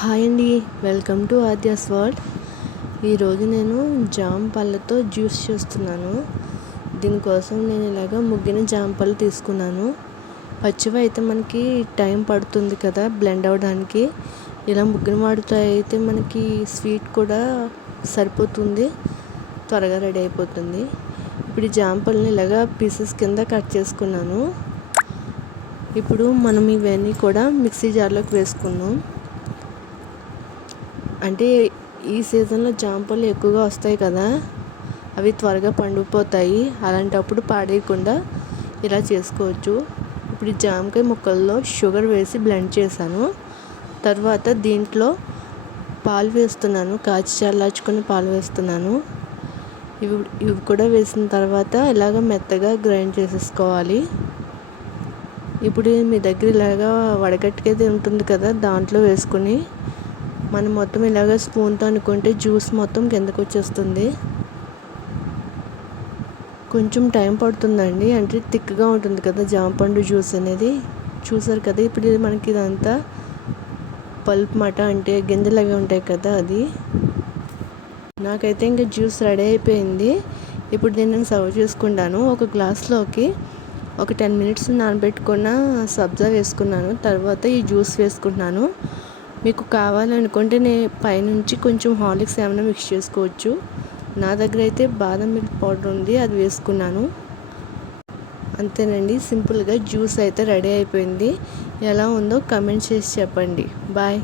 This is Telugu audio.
హాయ్ అండి వెల్కమ్ టు ఆద్యాస్ వరల్డ్. ఈరోజు నేను జామ పళ్ళతో జ్యూస్ చేస్తున్నాను. దీనికోసం నేను ఇలాగ ముగ్గిన జామ పళ్ళు తీసుకున్నాను. పచ్చివి అయితే మనకి టైం పడుతుంది కదా బ్లెండ్ అవ్వడానికి. ఇలా ముగ్గిన వాటితో అయితే మనకి స్వీట్ కూడా సరిపోతుంది త్వరగా రెడీ అయిపోతుంది. ఇప్పుడు ఈ జామ పళ్ళని ఇలాగ పీసెస్ కింద కట్ చేసుకున్నాను. ఇప్పుడు మనం ఇవన్నీ కూడా మిక్సీ జార్లోకి వేసుకున్నాం అంటే ఈ సీజన్లో జాంపళ్ళు ఎక్కువగా వస్తాయి కదా అవి త్వరగా పండిపోతాయి. అలాంటప్పుడు పాడేయకుండా ఇలా చేసుకోవచ్చు. ఇప్పుడు జామకాయ ముక్కల్లో షుగర్ వేసి బ్లెండ్ చేశాను. తర్వాత దీంట్లో పాలు వేస్తున్నాను. కాచి చల్లార్చుకుని పాలు వేస్తున్నాను. ఇవి ఇవి కూడా వేసిన తర్వాత ఇలాగ మెత్తగా గ్రైండ్ చేసేసుకోవాలి. ఇప్పుడు మీ దగ్గర ఇలాగా వడగట్టుకేది ఉంటుంది కదా దాంట్లో వేసుకుని మనం మొత్తం ఇలాగ స్పూన్తో అనుకుంటే జ్యూస్ మొత్తం కిందకు వచ్చేస్తుంది. కొంచెం టైం పడుతుందండి. అంటే థిక్గా ఉంటుంది కదా జామపండు జ్యూస్ అనేది. చూసారు కదా ఇప్పుడు ఇది మనకి ఇదంతా పల్ప్ మాట అంటే గింజలు అవి ఉంటాయి కదా అది. నాకైతే ఇంకా జ్యూస్ రెడీ అయిపోయింది. ఇప్పుడు దీన్ని నేను సర్వ్ చేసుకుంటాను. ఒక గ్లాస్లోకి ఒక టెన్ మినిట్స్ నానబెట్టుకున్న సబ్జా వేసుకున్నాను. తర్వాత ఈ జ్యూస్ వేసుకుంటున్నాను. మీకు కావాలనుకుంటే నేను పైనుంచి కొంచెం హార్లిక్స్ ఏమైనా మిక్స్ చేసుకోవచ్చు. నా దగ్గర అయితే బాదం మిల్క్ పౌడర్ ఉంది అది వేసుకున్నాను. అంతేనండి సింపుల్గా జ్యూస్ అయితే రెడీ అయిపోయింది. ఎలా ఉందో కమెంట్ చేసి చెప్పండి. బాయ్.